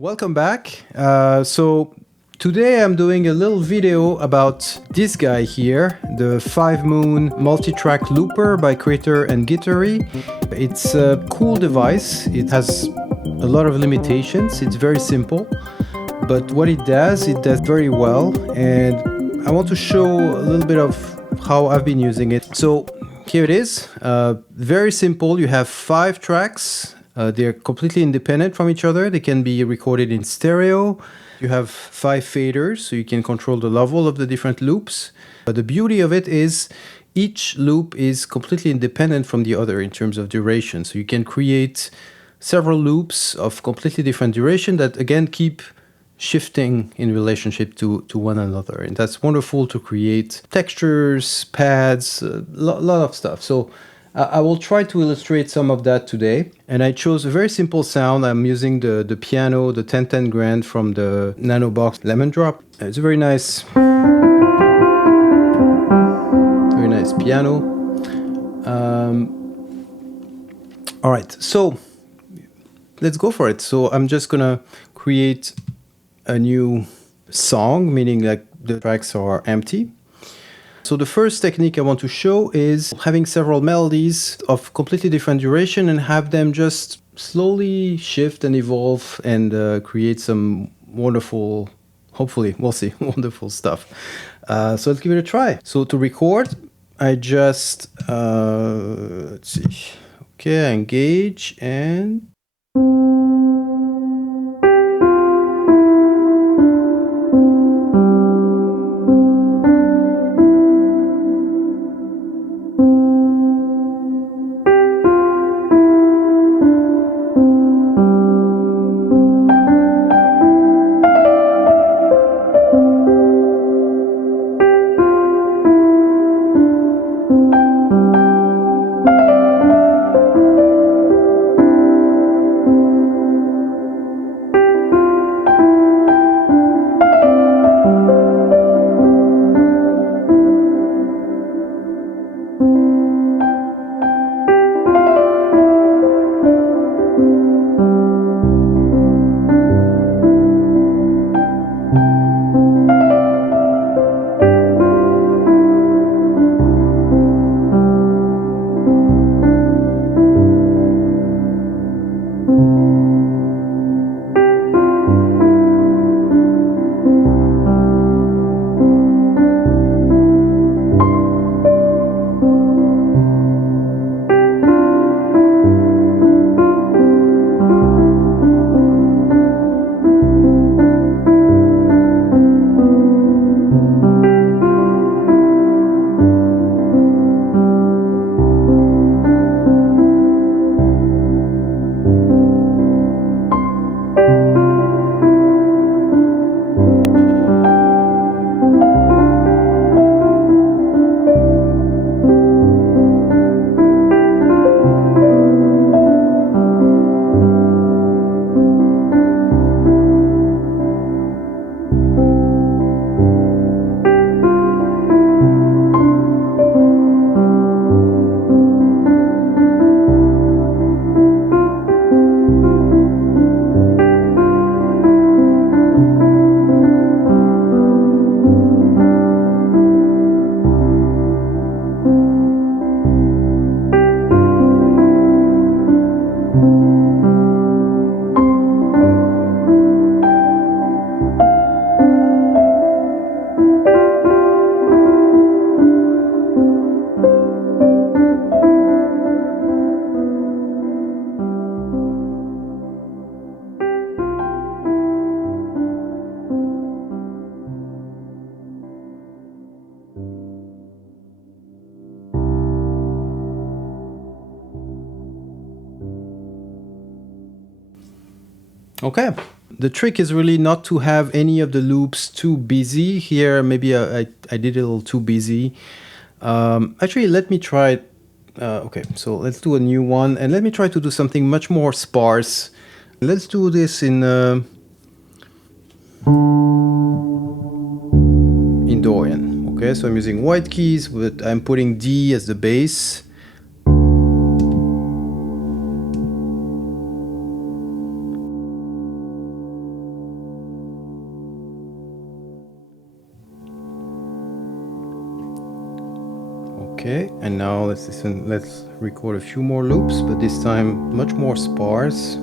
Welcome back. So today I'm doing a little video about this guy here, the 5 Moon multi-track looper by Critter and Guitari. It's a cool device. It has a lot of limitations. It's very simple, but what it does very well. And I want to show a little bit of how I've been using it. So here it is. Very simple. You have 5 tracks. They're completely independent from each other. They can be recorded in stereo. You have 5 faders, so you can control the level of the different loops. But the beauty of it is each loop is completely independent from the other in terms of duration. So you can create several loops of completely different duration that again keep shifting in relationship to one another. And that's wonderful to create textures, pads, a lot of stuff. So I will try to illustrate some of that today. And I chose a very simple sound. I'm using the piano, the 1010 Grand from the Nano Box Lemon Drop. It's a very nice piano. All right, so let's go for it. So I'm just gonna create a new song, meaning like the tracks are empty. So the first technique I want to show is having several melodies of completely different duration and have them just slowly shift and evolve and create some wonderful, hopefully, we'll see, wonderful stuff. So let's give it a try. So to record, I just, let's see, okay, engage and... Okay, the trick is really not to have any of the loops too busy. Here, maybe I did it a little too busy. Actually, let me try it. Okay, so let's do a new one. And let me try to do something much more sparse. Let's do this in Dorian. Okay, so I'm using white keys, but I'm putting D as the bass. Okay, and now let's listen. Let's record a few more loops, but this time much more sparse.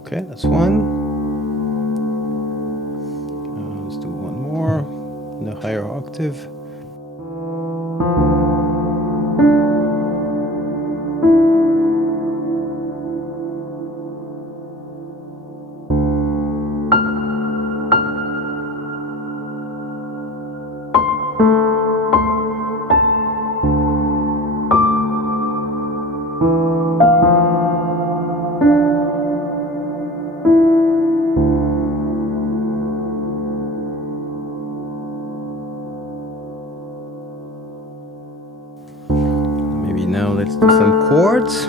Okay, that's one. Let's do one more in a higher octave. Maybe now let's do some chords.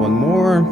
One more.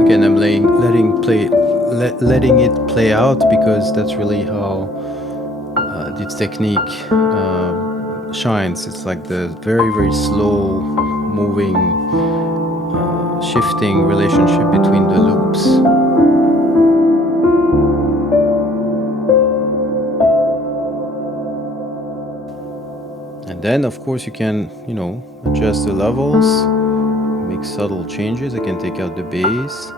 Again, I'm letting it play out, because that's really how this technique shines. It's like the very, very slow moving, shifting relationship between the loops. And then, of course, you can, adjust the levels, make subtle changes. I can take out the bass.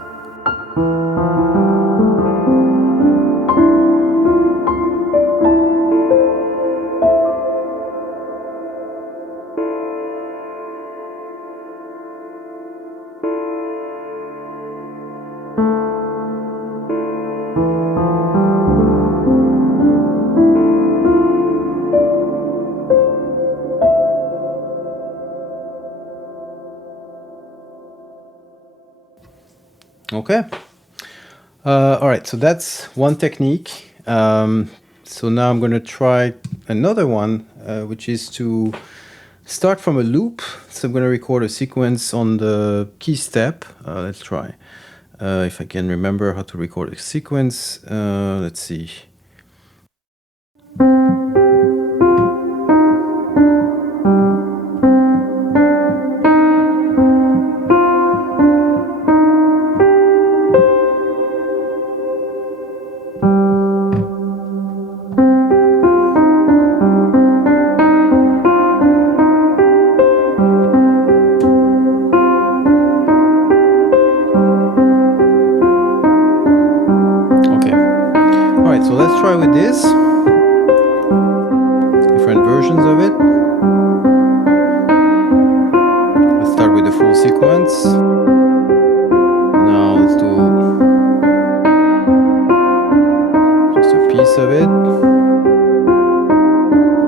Okay. All right, so that's one technique. So now I'm going to try another one, which is to start from a loop. So I'm going to record a sequence on the key step. Let's try. If I can remember how to record a sequence. Let's see. So let's try with this, different versions of it. Let's start with the full sequence. Now let's do just a piece of it.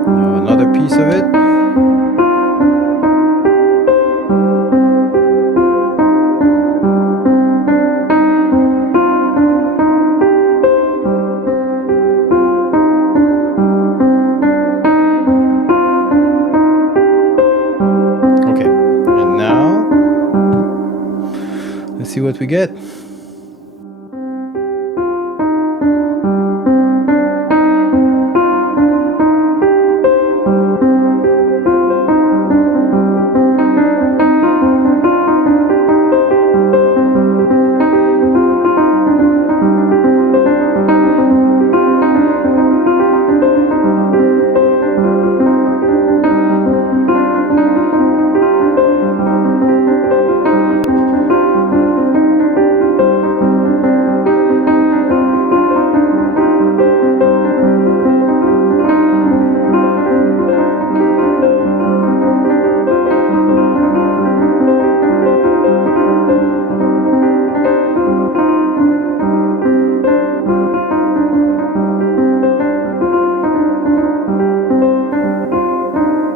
Now another piece of it. what we get.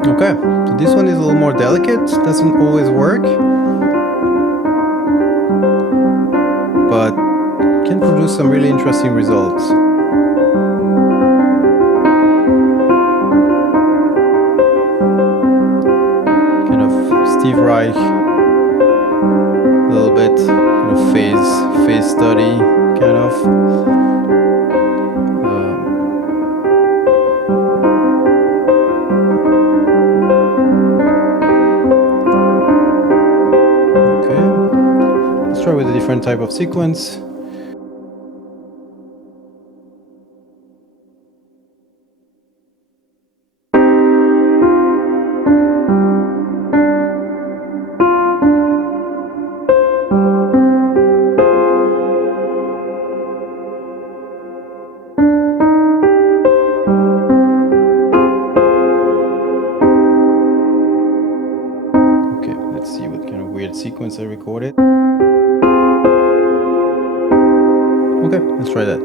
Okay, so this one is a little more delicate, doesn't always work, but can produce some really interesting results. Kind of Steve Reich, a little bit, kind of phase study, kind of. With a different type of sequence. Okay, let's see what kind of weird sequence I recorded. Okay, let's try that.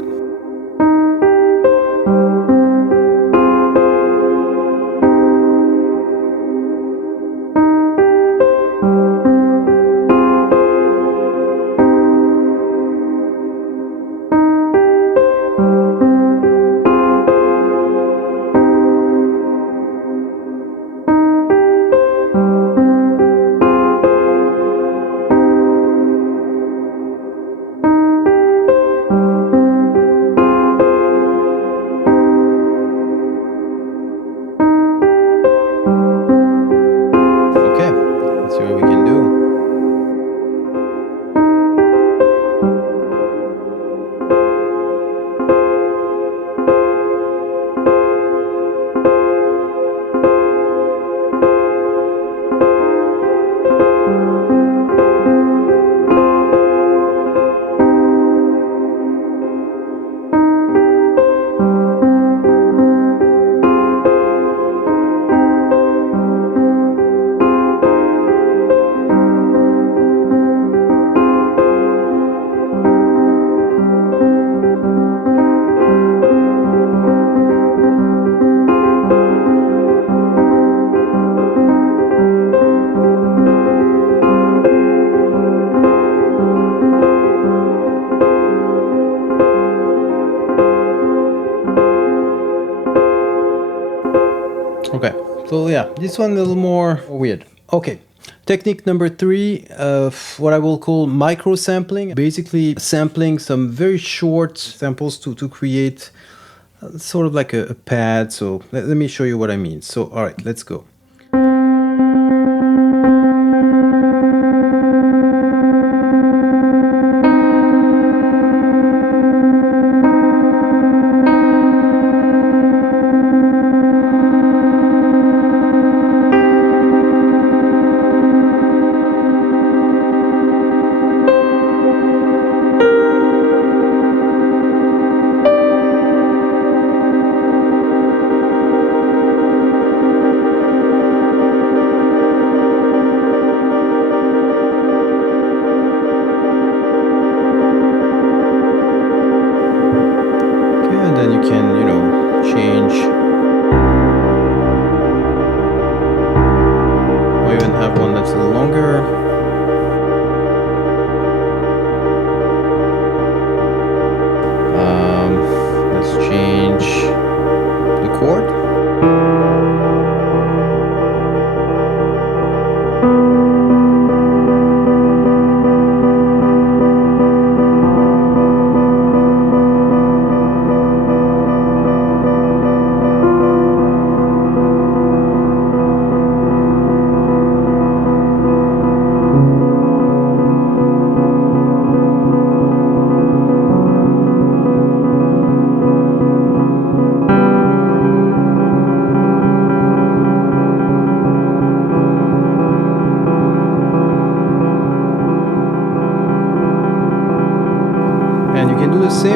Okay, so yeah, this one a little more weird. Okay, technique number 3, what I will call micro sampling. Basically sampling some very short samples to create sort of like a pad. So let me show you what I mean. So all right, let's go.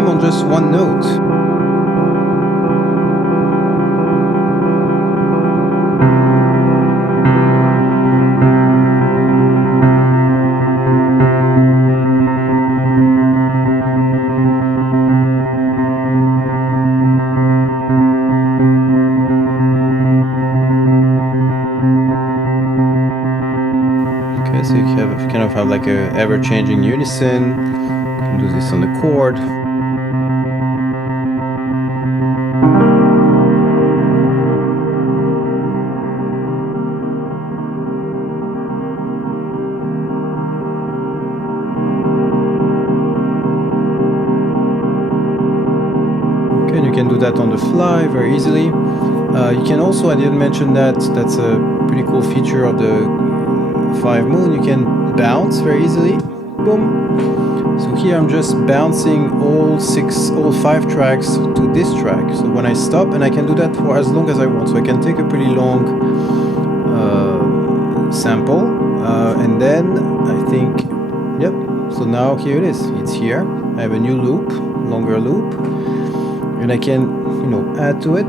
time on just one note. Okay, so you kind of have like a ever-changing unison. You can do this on the chord. Okay, and you can do that on the fly very easily. You can also, I didn't mention that, that's a pretty cool feature of the 5 Moon. You can bounce very easily. Boom. So here I'm just bouncing all 5 tracks to this track. So when I stop, and I can do that for as long as I want. So I can take a pretty long sample, and then I think, yep. So now here it is. It's here. I have a new loop, longer loop, and I can, add to it.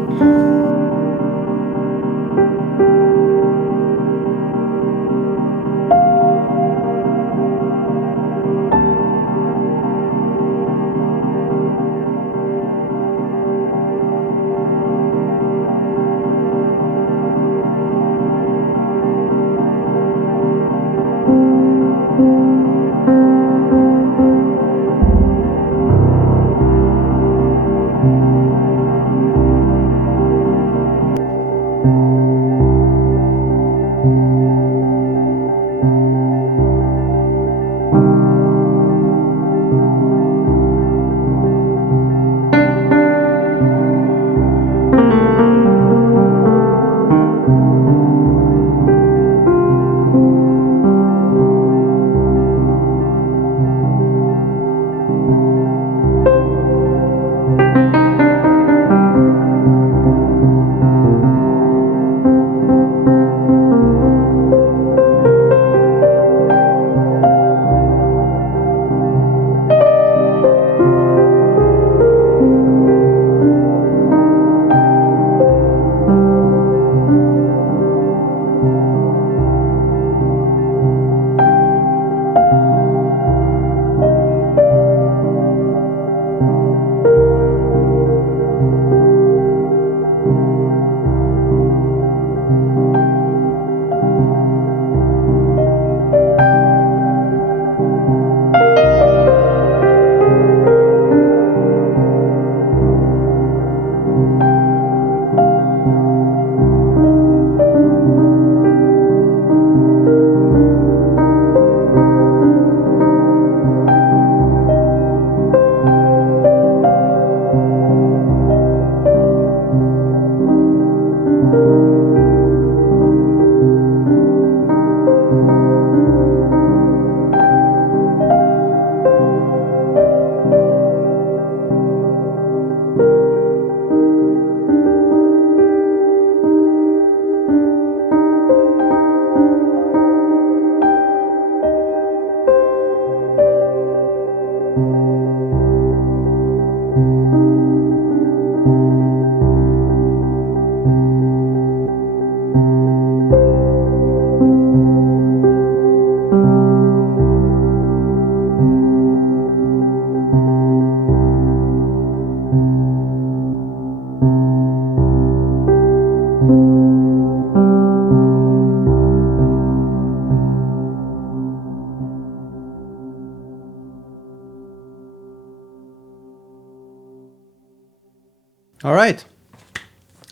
All right.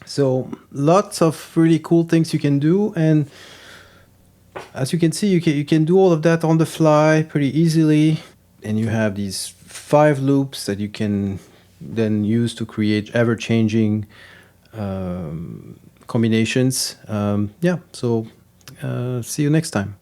So lots of really cool things you can do, and as you can see, you can do all of that on the fly pretty easily, and you have these 5 loops that you can then use to create ever-changing combinations. Yeah, so see you next time.